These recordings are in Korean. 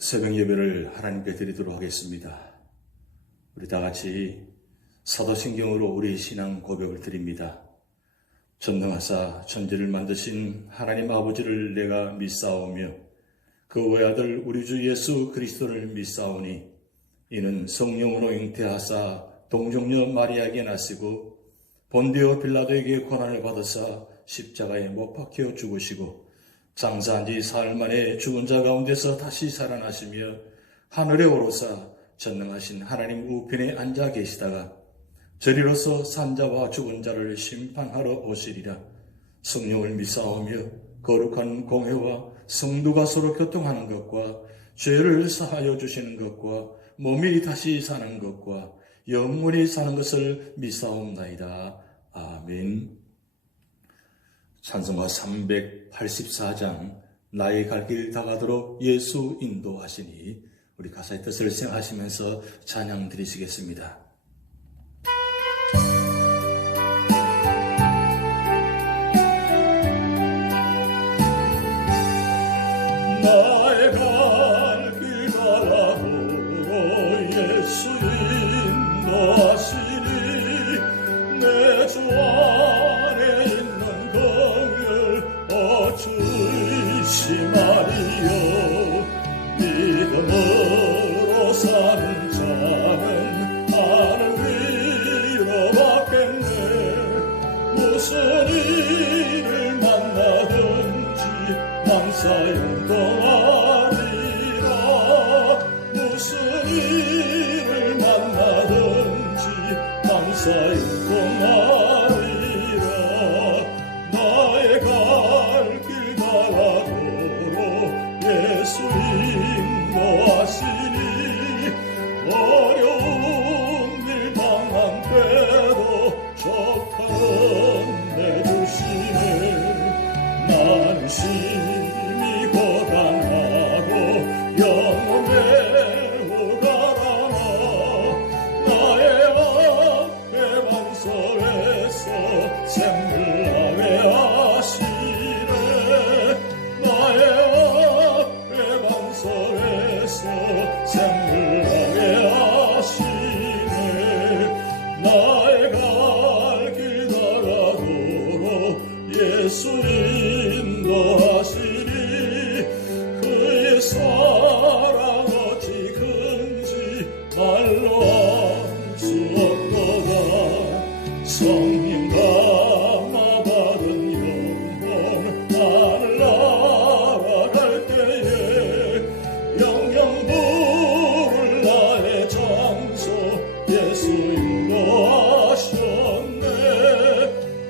새벽 예배를 하나님께 드리도록 하겠습니다. 우리 다 같이 사도신경으로 우리의 신앙 고백을 드립니다. 전능하사 천지를 만드신 하나님 아버지를 내가 믿사오며 그 외아들 우리 주 예수 그리스도를 믿사오니 이는 성령으로 잉태하사 동정녀 마리아에게 나시고 본디오 빌라도에게 고난을 받으사 십자가에 못 박혀 죽으시고 장사한 지 사흘 만에 죽은 자 가운데서 다시 살아나시며 하늘에 오르사 전능하신 하나님 우편에 앉아 계시다가 저리로서 산자와 죽은 자를 심판하러 오시리라. 성령을 믿사오며 거룩한 공회와 성도가 서로 교통하는 것과 죄를 사하여 주시는 것과 몸이 다시 사는 것과 영원히 사는 것을 믿사옵나이다. 아멘. 찬송가 384장 나의 갈 길 다가도록 예수 인도하시니 우리 가사의 뜻을 생각하시면서 찬양 드리시겠습니다. 나의 갈 길 다가도록 예수 인도하시니 내 주 안에 있는 주의심하리요. 믿음으로 사는 자는 하늘 위로 받겠네. 무슨 일을 만나든지 만사형통하리라. 무슨 일을 만나든지 만사형통하리라. 나의 갈 길 다가도록 예수 인도하시니 어려운 일 당한 때도 족한 내주시네. 나는 심히 고단하고 영혼 매우 가라나. 나의 앞에 반석에서 샘물 하시네. 나의 앞에 반석에서 샘물나게 하시네. 나의 갈 길 다가도록 예수 인도하시니 그의 사랑 어찌 큰지 말로 알 수 없도다. 성령 감화 받은 영혼 하늘 날아갈 때에 영영 부를 나의 장소 예수 인도하셨네.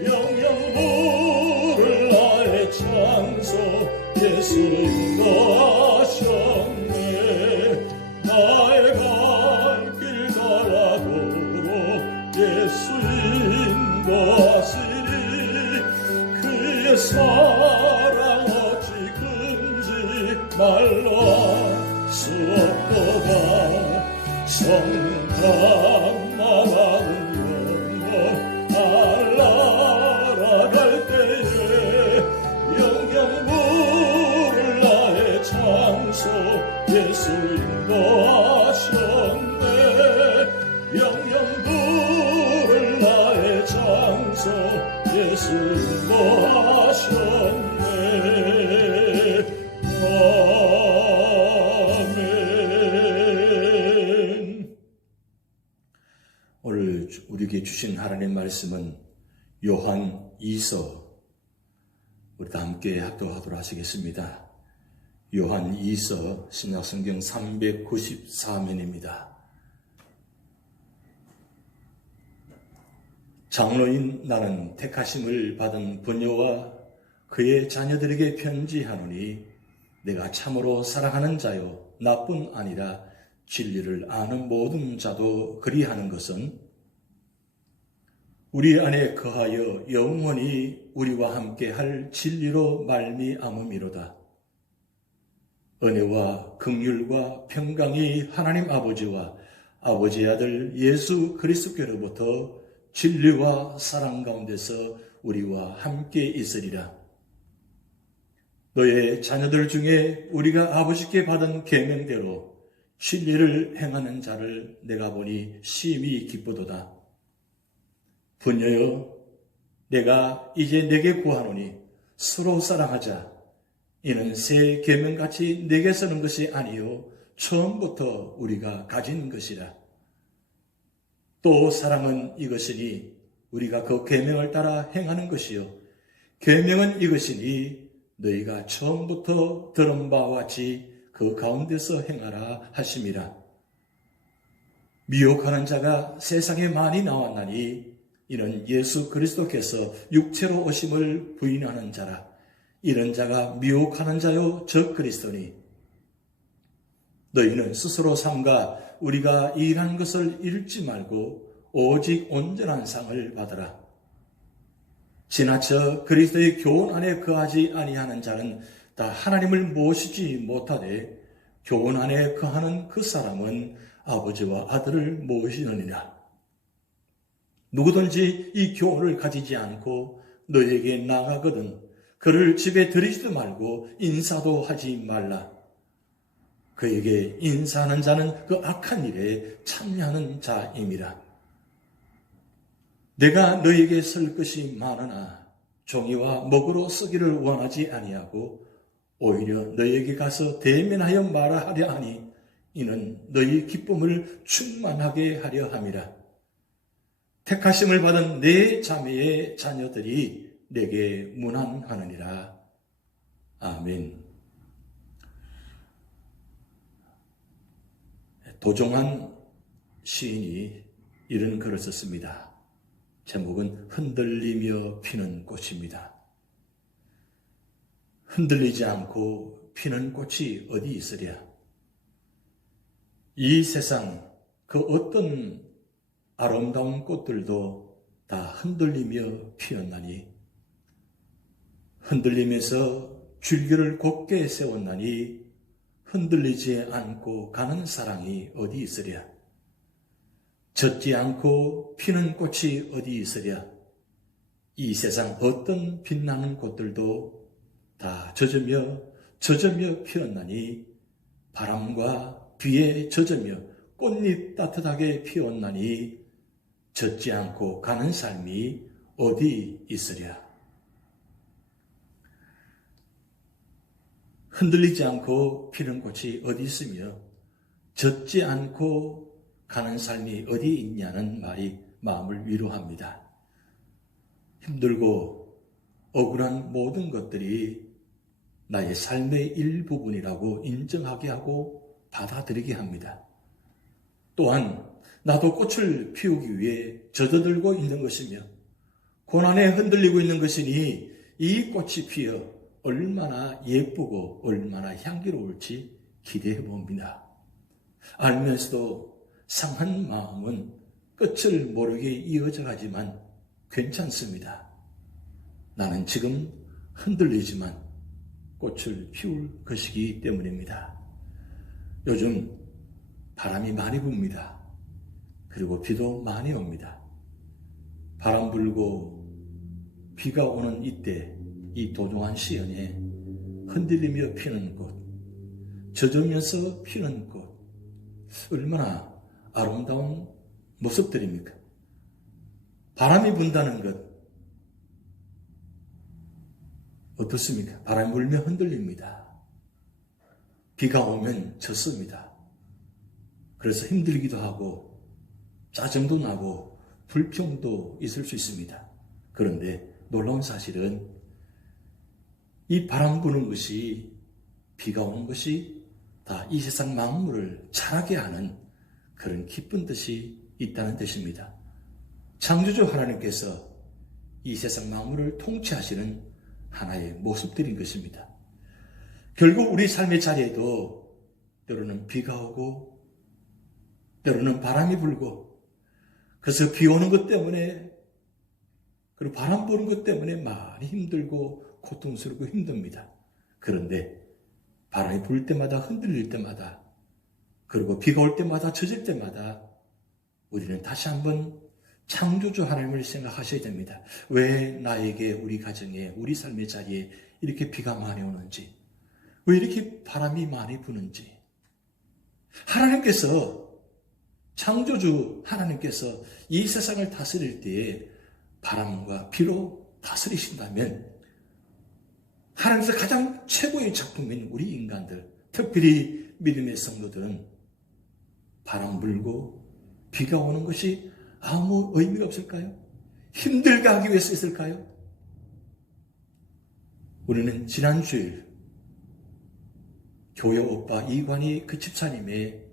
영영 부를 나의 장소 예수 인도하셨네. 나의 갈 길 다가도록 예수 인도하시니 그의 사랑 어찌 큰지 말로 알 수 없도다. 성령 감화 받은 영혼 하늘 날아갈 때에 영영 부를 나의 장소 예수 인도하셨네. 영영 부를 나의 장소 예수 인도하셨네. 아멘. 오늘 우리에게 주신 하나님 말씀은 요한 2서 우리 다 함께 합독하도록 하시겠습니다. 요한 2서 신약성경 394면입니다. 장로인 나는 택하심을 받은 부녀와 그의 자녀들에게 편지하노니 내가 참으로 사랑하는 자요 나뿐 아니라 진리를 아는 모든 자도 그리하는 것은 우리 안에 거하여 영원히 우리와 함께 할 진리로 말미암음이로다. 은혜와 긍휼과 평강이 하나님 아버지와 아버지의 아들 예수 그리스도께로부터 진리와 사랑 가운데서 우리와 함께 있으리라. 너의 자녀들 중에 우리가 아버지께 받은 계명대로 진리를 행하는 자를 내가 보니 심히 기쁘도다. 부녀여, 내가 이제 내게 구하노니 서로 사랑하자. 이는 새 계명같이 내게 쓰는 것이 아니요 처음부터 우리가 가진 것이라. 또 사랑은 이것이니 우리가 그 계명을 따라 행하는 것이요 계명은 이것이니 너희가 처음부터 들은 바와 같이 그 가운데서 행하라 하심이라. 미혹하는 자가 세상에 많이 나왔나니 이는 예수 그리스도께서 육체로 오심을 부인하는 자라. 이런 자가 미혹하는 자요 적 그리스도니 너희는 스스로 삼가 우리가 일한 것을 잃지 말고 오직 온전한 상을 받으라. 지나쳐 그리스도의 교훈 안에 거하지 아니하는 자는 다 하나님을 모시지 못하되 교훈 안에 거하는 그 사람은 아버지와 아들을 모시느니라. 누구든지 이 교훈을 가지지 않고 너에게 나가거든 그를 집에 들이지도 말고 인사도 하지 말라. 그에게 인사하는 자는 그 악한 일에 참여하는 자임이라. 내가 너에게 쓸 것이 많으나 종이와 먹으로 쓰기를 원하지 아니하고 오히려 너에게 가서 대면하여 말하려 하니 이는 너희 기쁨을 충만하게 하려 함이라. 택하심을 받은 내 자매의 자녀들이 내게 문안하느니라. 아멘. 도종환 시인이 이런 글을 썼습니다. 제목은 흔들리며 피는 꽃입니다. 흔들리지 않고 피는 꽃이 어디 있으랴. 이 세상 그 어떤 아름다운 꽃들도 다 흔들리며 피었나니 흔들리면서 줄기를 곧게 세웠나니 흔들리지 않고 가는 사랑이 어디 있으랴. 젖지 않고 피는 꽃이 어디 있으랴. 이 세상 어떤 빛나는 꽃들도 다 젖으며 피었나니 바람과 비에 젖으며 꽃잎 따뜻하게 피었나니 젖지 않고 가는 삶이 어디 있으랴. 흔들리지 않고 피는 꽃이 어디 있으며 젖지 않고 가는 삶이 어디 있냐는 말이 마음을 위로합니다. 힘들고 억울한 모든 것들이 나의 삶의 일부분이라고 인정하게 하고 받아들이게 합니다. 또한 나도 꽃을 피우기 위해 젖어들고 있는 것이며 고난에 흔들리고 있는 것이니 이 꽃이 피어 얼마나 예쁘고 얼마나 향기로울지 기대해 봅니다. 알면서도 상한 마음은 끝을 모르게 이어져 가지만 괜찮습니다. 나는 지금 흔들리지만 꽃을 피울 것이기 때문입니다. 요즘 바람이 많이 붑니다. 그리고 비도 많이 옵니다. 바람 불고 비가 오는 이때 이 도종환 시연에 흔들리며 피는 꽃, 젖으면서 피는 꽃, 얼마나 아름다운 모습들입니까? 바람이 분다는 것 어떻습니까? 바람이 불면 흔들립니다. 비가 오면 젖습니다. 그래서 힘들기도 하고 짜증도 나고 불평도 있을 수 있습니다. 그런데 놀라운 사실은 이 바람 부는 것이 비가 오는 것이 다 이 세상 만물을 자라게 하는 그런 기쁜 뜻이 있다는 뜻입니다. 창조주 하나님께서 이 세상 만물을 통치하시는 하나의 모습들인 것입니다. 결국 우리 삶의 자리에도 때로는 비가 오고 때로는 바람이 불고 그래서 비 오는 것 때문에 그리고 바람 부는 것 때문에 많이 힘들고 고통스럽고 힘듭니다. 그런데 바람이 불 때마다 흔들릴 때마다 그리고 비가 올 때마다 젖을 때마다 우리는 다시 한번 창조주 하나님을 생각하셔야 됩니다. 왜 나에게 우리 가정에 우리 삶의 자리에 이렇게 비가 많이 오는지, 왜 이렇게 바람이 많이 부는지, 하나님께서, 창조주 하나님께서 이 세상을 다스릴 때에 바람과 비로 다스리신다면 하나님께서 가장 최고의 작품인 우리 인간들, 특별히 믿음의 성도들은 바람 불고 비가 오는 것이 아무 의미가 없을까요? 힘들게 하기 위해서 있을까요? 우리는 지난 주일 교회 오빠 이관희 그 집사님의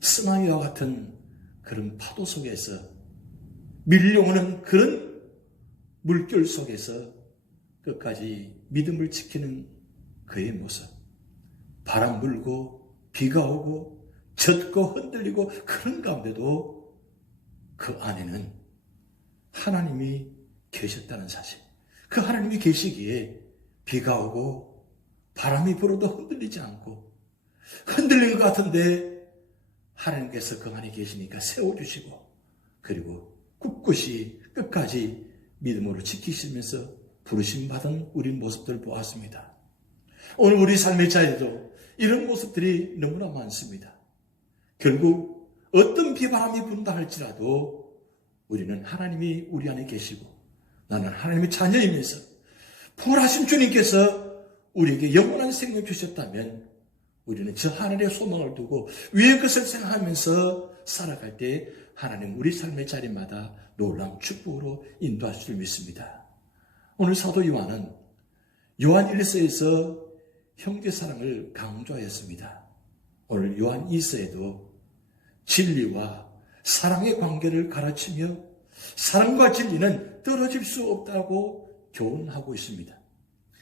쓰나미와 같은 그런 파도 속에서 밀려오는 그런 물결 속에서 끝까지 믿음을 지키는 그의 모습, 바람 불고 비가 오고 젖고 흔들리고 그런 가운데도 그 안에는 하나님이 계셨다는 사실, 그 하나님이 계시기에 비가 오고 바람이 불어도 흔들리지 않고, 흔들리는 것 같은데 하나님께서 그 안에 계시니까 세워주시고, 그리고 꿋꿋이 끝까지 믿음으로 지키시면서 부르심받은 우리 모습들 보았습니다. 오늘 우리 삶의 자리에도 이런 모습들이 너무나 많습니다. 결국 어떤 비바람이 분다 할지라도 우리는 하나님이 우리 안에 계시고, 나는 하나님의 자녀이면서 부활하신 주님께서 우리에게 영원한 생명 주셨다면 우리는 저 하늘의 소망을 두고 위의 것을 생각하면서 살아갈 때 하나님 우리 삶의 자리마다 놀라운 축복으로 인도하실 줄 믿습니다. 오늘 사도 요한은 요한 1서에서 형제사랑을 강조하였습니다. 오늘 요한 2서에도 진리와 사랑의 관계를 가르치며 사랑과 진리는 떨어질 수 없다고 교훈하고 있습니다.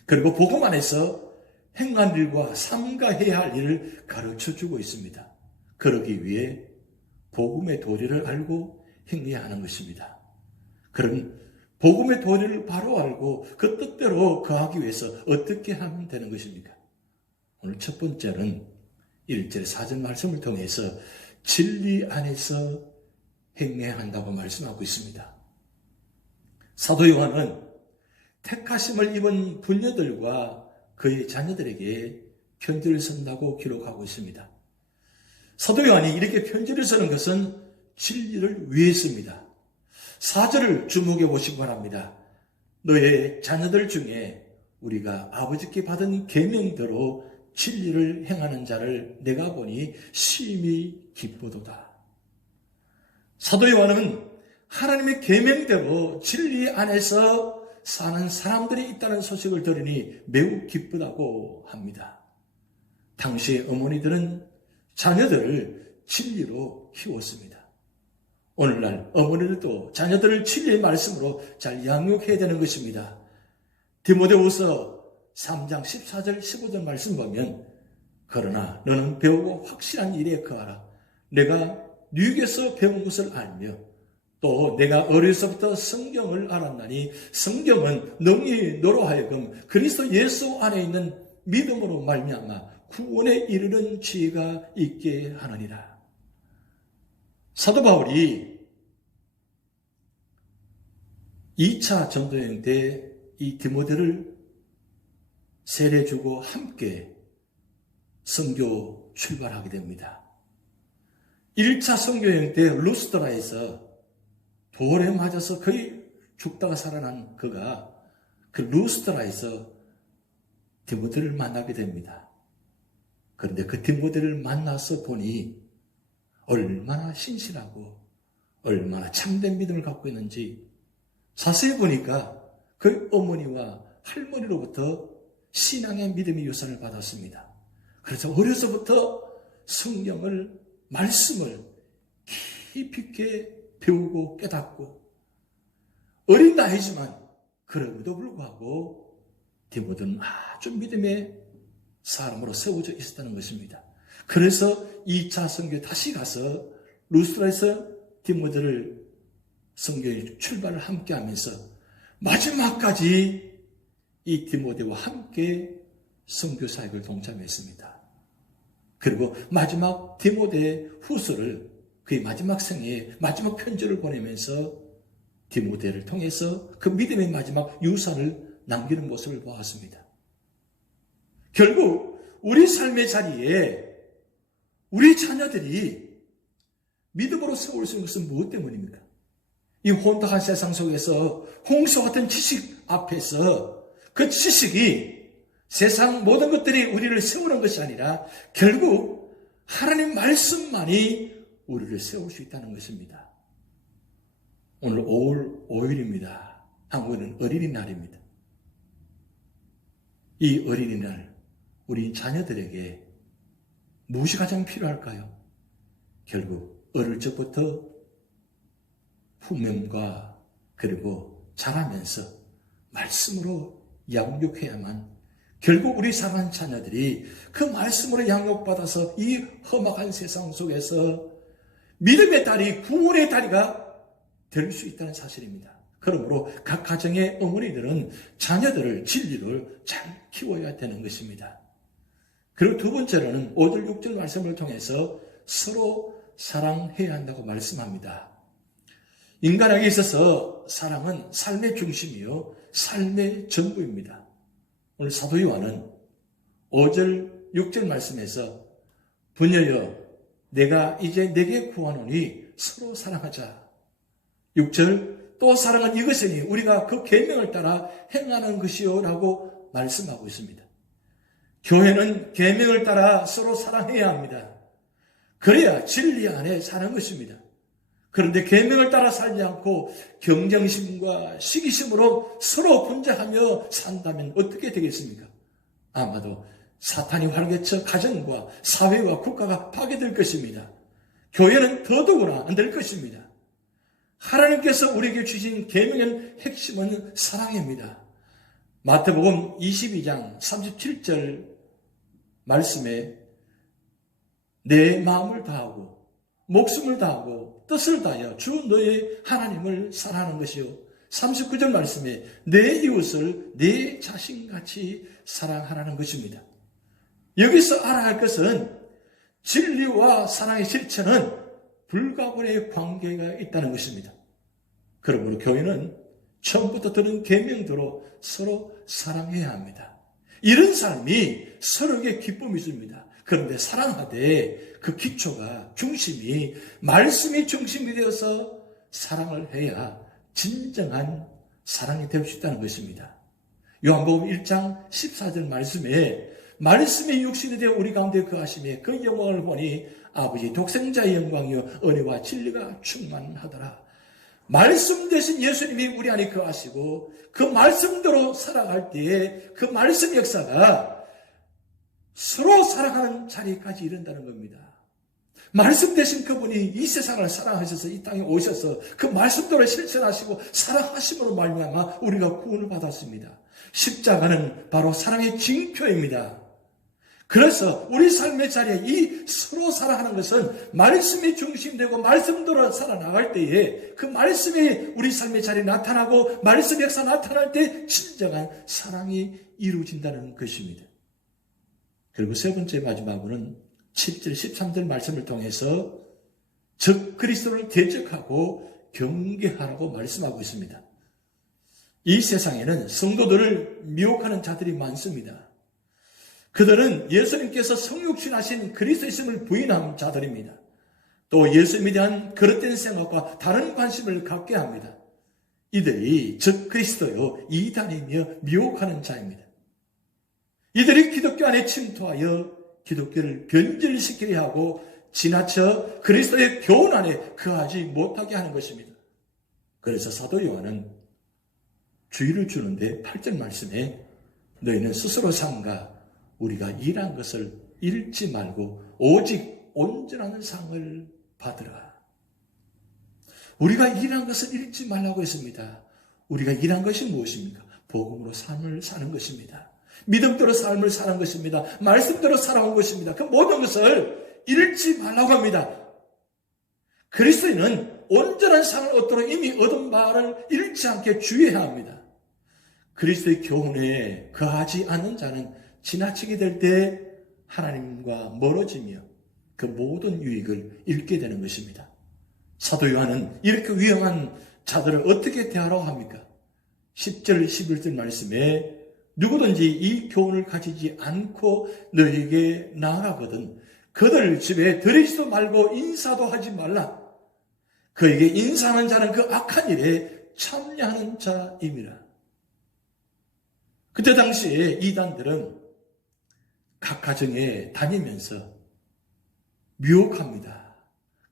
그리고 복음 안에서 행한 일과 삼가해야 할 일을 가르쳐주고 있습니다. 그러기 위해 복음의 도리를 알고 행해야 하는 것입니다. 그럼 복음의 도리를 바로 알고 그 뜻대로 거하기 위해서 어떻게 하면 되는 것입니까? 오늘 첫 번째는 1절 4절 말씀을 통해서 진리 안에서 행해야 한다고 말씀하고 있습니다. 사도 요한은 택하심을 입은 불녀들과 그의 자녀들에게 편지를 쓴다고 기록하고 있습니다. 사도 요한이 이렇게 편지를 쓰는 것은 진리를 위해서입니다. 4절을 주목해 보시기 바랍니다. 너의 자녀들 중에 우리가 아버지께 받은 계명대로 진리를 행하는 자를 내가 보니 심히 기쁘도다. 사도 요한은 하나님의 계명대로 진리 안에서 사는 사람들이 있다는 소식을 들으니 매우 기쁘다고 합니다. 당시의 어머니들은 자녀들을 진리로 키웠습니다. 오늘날 어머니들도 자녀들을 진리의 말씀으로 잘 양육해야 되는 것입니다. 디모데후서 3장 14절 15절 말씀 보면 그러나 너는 배우고 확실한 일에 거하라. 내가 네게서 배운 것을 알며 또 내가 어려서부터 성경을 알았나니 성경은 능히 너로 하여금 그리스도 예수 안에 있는 믿음으로 말미암아 구원에 이르는 지혜가 있게 하느니라. 사도 바울이 2차 전도여행 때 이 디모데를 세례주고 함께 선교 출발하게 됩니다. 1차 선교여행 때 루스드라에서 돌에 맞아서 거의 죽다가 살아난 그가 그 루스드라에서 디모데를 만나게 됩니다. 그런데 그 디모데를 만나서 보니 얼마나 신실하고 얼마나 참된 믿음을 갖고 있는지 자세히 보니까 그 어머니와 할머니로부터 신앙의 믿음의 유산을 받았습니다. 그래서 어려서부터 성경을, 말씀을 깊이 있게 배우고 깨닫고 어린 나이지만 그럼에도 불구하고 디모데는 아주 믿음의 사람으로 세워져 있었다는 것입니다. 그래서 2차 선교에 다시 가서 루스드라에서 디모데를 선교에 출발을 함께 하면서 마지막까지 이 디모데와 함께 선교 사역을 동참했습니다. 그리고 마지막 디모데 후서를 그의 마지막 생에 마지막 편지를 보내면서 디모데를 통해서 그 믿음의 마지막 유산을 남기는 모습을 보았습니다. 결국 우리 삶의 자리에 우리 자녀들이 믿음으로 세울 수 있는 것은 무엇 때문입니까? 이 혼탁한 세상 속에서 홍수 같은 지식 앞에서 그 지식이 세상 모든 것들이 우리를 세우는 것이 아니라 결국 하나님 말씀만이 우리를 세울 수 있다는 것입니다. 오늘 5월 5일입니다. 한국에는 어린이날입니다. 이 어린이날 우리 자녀들에게 무엇이 가장 필요할까요? 결국 어릴 적부터 품명과 그리고 자라면서 말씀으로 양육해야만 결국 우리 사랑하는 자녀들이 그 말씀으로 양육받아서 이 험악한 세상 속에서 믿음의 다리, 구원의 다리가 될 수 있다는 사실입니다. 그러므로 각 가정의 어머니들은 자녀들을 진리를 잘 키워야 되는 것입니다. 그리고 두 번째로는 5절 6절 말씀을 통해서 서로 사랑해야 한다고 말씀합니다. 인간에게 있어서 사랑은 삶의 중심이요 삶의 전부입니다. 오늘 사도 요한은 5절 6절 말씀에서 부녀여 내가 이제 내게 구하노니 서로 사랑하자. 6절 또 사랑은 이것이니 우리가 그 계명을 따라 행하는 것이요 라고 말씀하고 있습니다. 교회는 계명을 따라 서로 사랑해야 합니다. 그래야 진리 안에 사는 것입니다. 그런데 계명을 따라 살지 않고 경쟁심과 시기심으로 서로 분쟁하며 산다면 어떻게 되겠습니까? 아마도 사탄이 활개쳐 가정과 사회와 국가가 파괴될 것입니다. 교회는 더더구나 안 될 것입니다. 하나님께서 우리에게 주신 계명의 핵심은 사랑입니다. 마태복음 22장 37절 말씀에 내 마음을 다하고 목숨을 다하고 뜻을 다하여 주 너의 하나님을 사랑하는 것이요. 39절 말씀에 내 이웃을 내 자신같이 사랑하라는 것입니다. 여기서 알아야 할 것은 진리와 사랑의 실체는 불가분의 관계가 있다는 것입니다. 그러므로 교회는 처음부터 들은 계명대로 서로 사랑해야 합니다. 이런 삶이 서로에게 기쁨이 줍니다. 그런데 사랑하되 그 기초가 중심이 말씀이 중심이 되어서 사랑을 해야 진정한 사랑이 될 수 있다는 것입니다. 요한복음 1장 14절 말씀에 말씀이 육신이 되어 우리 가운데 거하심에 그 영광을 보니 아버지 독생자의 영광이요 은혜와 진리가 충만하더라. 말씀 대신 예수님이 우리 안에 거하시고 그 말씀대로 살아갈 때에 그 말씀 역사가 서로 사랑하는 자리까지 이른다는 겁니다. 말씀 대신 그분이 이 세상을 사랑하셔서 이 땅에 오셔서 그 말씀대로 실천하시고 사랑하심으로 말미암아 우리가 구원을 받았습니다. 십자가는 바로 사랑의 징표입니다. 그래서 우리 삶의 자리에 이 서로 사랑하는 것은 말씀이 중심되고 말씀대로 살아나갈 때에 그 말씀이 우리 삶의 자리에 나타나고 말씀 역사 나타날 때 진정한 사랑이 이루어진다는 것입니다. 그리고 세 번째 마지막으로는 7절 13절 말씀을 통해서 적 그리스도를 대적하고 경계하라고 말씀하고 있습니다. 이 세상에는 성도들을 미혹하는 자들이 많습니다. 그들은 예수님께서 성육신하신 그리스도이심을 부인한 자들입니다. 또 예수님에 대한 그릇된 생각과 다른 관심을 갖게 합니다. 이들이 적 그리스도요 이단이며 미혹하는 자입니다. 이들이 기독교 안에 침투하여 기독교를 변질시키려 하고 지나쳐 그리스도의 교훈 안에 거하지 못하게 하는 것입니다. 그래서 사도 요한은 주의를 주는데 8절 말씀에 너희는 스스로 삼가 우리가 일한 것을 잃지 말고 오직 온전한 상을 받으라. 우리가 일한 것을 잃지 말라고 했습니다. 우리가 일한 것이 무엇입니까? 복음으로 삶을 사는 것입니다. 믿음대로 삶을 사는 것입니다. 말씀대로 살아온 것입니다. 그 모든 것을 잃지 말라고 합니다. 그리스도인은 온전한 상을 얻도록 이미 얻은 바를 잃지 않게 주의해야 합니다. 그리스도의 교훈에 거하지 않는 자는 지나치게 될 때 하나님과 멀어지며 그 모든 유익을 잃게 되는 것입니다. 사도 요한은 이렇게 위험한 자들을 어떻게 대하라고 합니까? 10절 11절 말씀에 누구든지 이 교훈을 가지지 않고 너에게 나아가거든 그들 집에 들이지도 말고 인사도 하지 말라. 그에게 인사하는 자는 그 악한 일에 참여하는 자임이라. 그때 당시에 이단들은 각 가정에 다니면서 미혹합니다.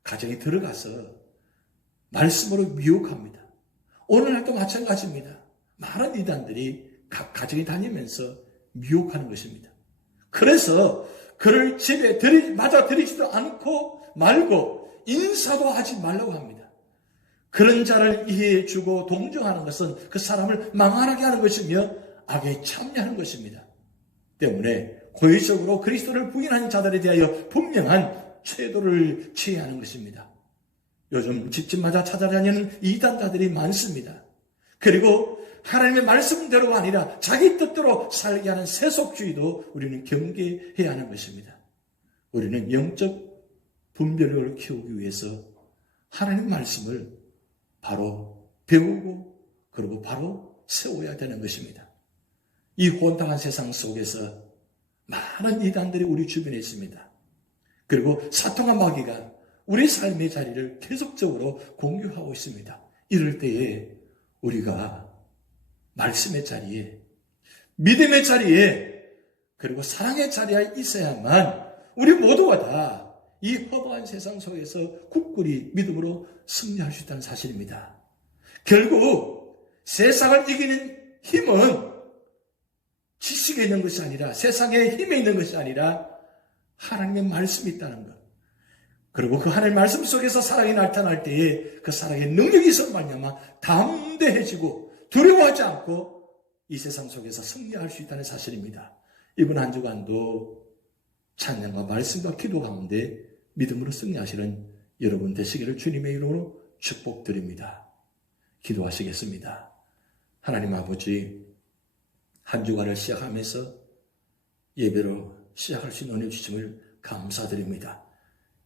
가정에 들어가서 말씀으로 미혹합니다. 오늘날도 마찬가지입니다. 많은 이단들이 각 가정에 다니면서 미혹하는 것입니다. 그래서 그를 집에 들이지도 않고 말고 인사도 하지 말라고 합니다. 그런 자를 이해해 주고 동정하는 것은 그 사람을 망하게 하는 것이며 악에 참여하는 것입니다. 때문에 고의적으로 그리스도를 부인하는 자들에 대하여 분명한 태도를 취해야 하는 것입니다. 요즘 집집마다 찾아다니는 이단자들이 많습니다. 그리고 하나님의 말씀대로가 아니라 자기 뜻대로 살게 하는 세속주의도 우리는 경계해야 하는 것입니다. 우리는 영적 분별력을 키우기 위해서 하나님 말씀을 바로 배우고 그리고 바로 세워야 되는 것입니다. 이 혼탁한 세상 속에서 많은 이단들이 우리 주변에 있습니다. 그리고 사통한 마귀가 우리 삶의 자리를 계속적으로 공유하고 있습니다. 이럴 때에 우리가 말씀의 자리에, 믿음의 자리에, 그리고 사랑의 자리에 있어야만 우리 모두가 다 이 허무한 세상 속에서 굳건히 믿음으로 승리할 수 있다는 사실입니다. 결국 세상을 이기는 힘은 지식에 있는 것이 아니라, 세상의 힘에 있는 것이 아니라 하나님의 말씀이 있다는 것. 그리고 그 하나님의 말씀 속에서 사랑이 나타날 때에 그 사랑의 능력이 있어 말미암아 담대해지고 두려워하지 않고 이 세상 속에서 승리할 수 있다는 사실입니다. 이번 한 주간도 찬양과 말씀과 기도 가운데 믿음으로 승리하시는 여러분 되시기를 주님의 이름으로 축복드립니다. 기도하시겠습니다. 하나님 아버지, 한 주간을 시작하면서 예배로 시작할 수 있는 은혜 주심을 감사드립니다.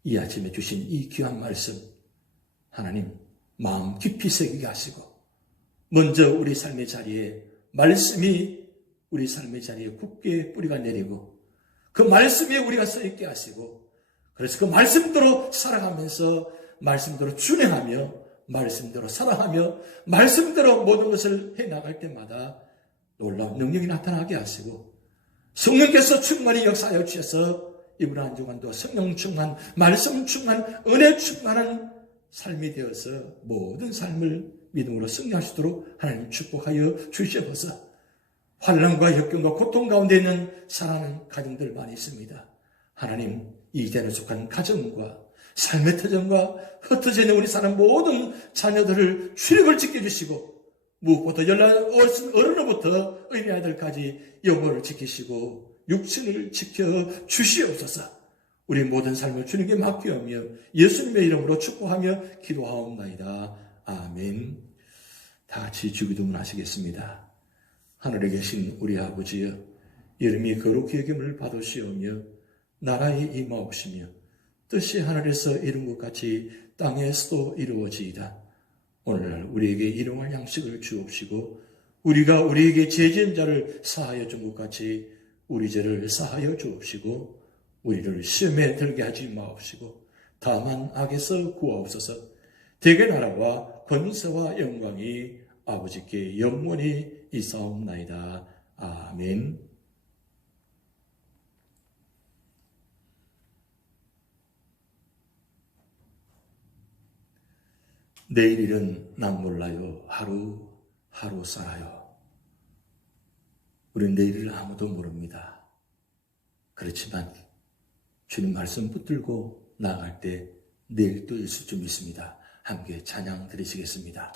이 아침에 주신 이 귀한 말씀 하나님 마음 깊이 새기게 하시고 먼저 우리 삶의 자리에 말씀이 우리 삶의 자리에 굳게 뿌리가 내리고 그 말씀에 우리가 서 있게 하시고 그래서 그 말씀대로 살아가면서 말씀대로 준행하며 말씀대로 사랑하며 말씀대로 모든 것을 해나갈 때마다 놀라운 능력이 나타나게 하시고 성령께서 충만히 역사하여 주셔서 이번 한 주간도 성령 충만, 말씀 충만, 은혜 충만한 삶이 되어서 모든 삶을 믿음으로 승리하시도록 하나님 축복하여 주시옵소서. 환난과 역경과 고통 가운데 있는 사랑하는 가정들 많이 있습니다. 하나님, 이 자리에 속한 가정과 삶의 터전과 흩어져 있는 우리 사람 모든 자녀들을 출입을 지켜주시고 무엇보다 연락 어른으로부터 어린이 아들까지 영혼을 지키시고 육신을 지켜 주시옵소서. 우리 모든 삶을 주님께 맡기오며 예수님의 이름으로 축복하며 기도하옵나이다. 아멘. 다 같이 주기도문 하시겠습니다. 하늘에 계신 우리 아버지여, 이름이 거룩히 여김을 받으시오며 나라에 임하옵시며 뜻이 하늘에서 이룬 것 같이 땅에서도 이루어지이다. 오늘날 우리에게 일용할 양식을 주옵시고 우리가 우리에게 죄 지은 자를 사하여 준 것 같이 우리 죄를 사하여 주옵시고 우리를 시험에 들게 하지 마옵시고 다만 악에서 구하옵소서. 대개 나라와 권세와 영광이 아버지께 영원히 있사옵나이다. 아멘. 내일 일은 난 몰라요. 하루 살아요. 우린 내일을 아무도 모릅니다. 그렇지만 주님 말씀 붙들고 나아갈 때 내일도 있을 줄 믿습니다. 함께 찬양 드리시겠습니다.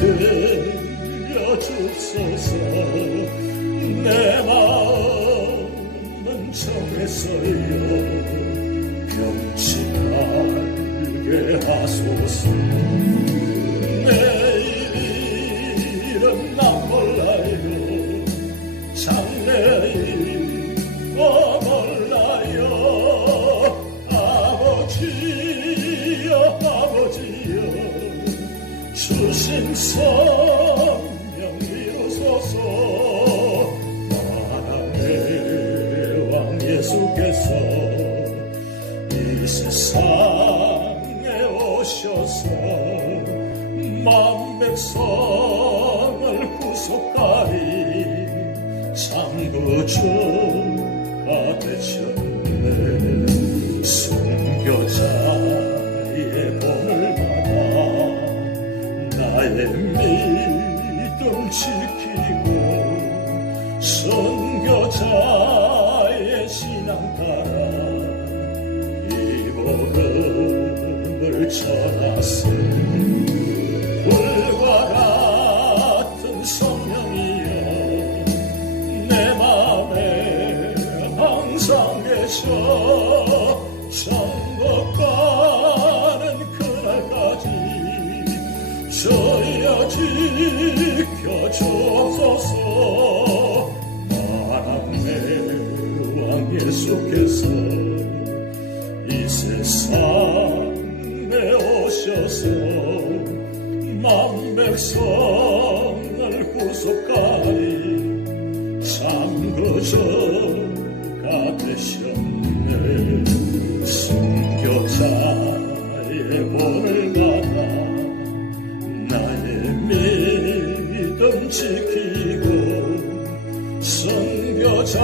들려 주소서. 내 마음은 정했어요. 병치 말게 하소서. 내일은 난 몰라요. 장래일 몰라요. 아버지여 아버지여 주신 성령 이루소서. 만왕의 왕 예수께서 이 세상에 오셔서 만 백성을 구속하리 창조주가 되셨네. 순교자의 본을 받아 나의 믿음 지키고 선교자의 신앙 따라 이 복음을 전하세. 불과 같은 성령이여 내 맘에 항상 계셔. 천국 가는 그날까지 저여 지켜주소서. 만왕의 왕 예수께서 이 세상에 오셔서 만 백성을 구속하리 창조주가 되셨네. 순교자의 본을 받아 나의 믿음 지키고 선교자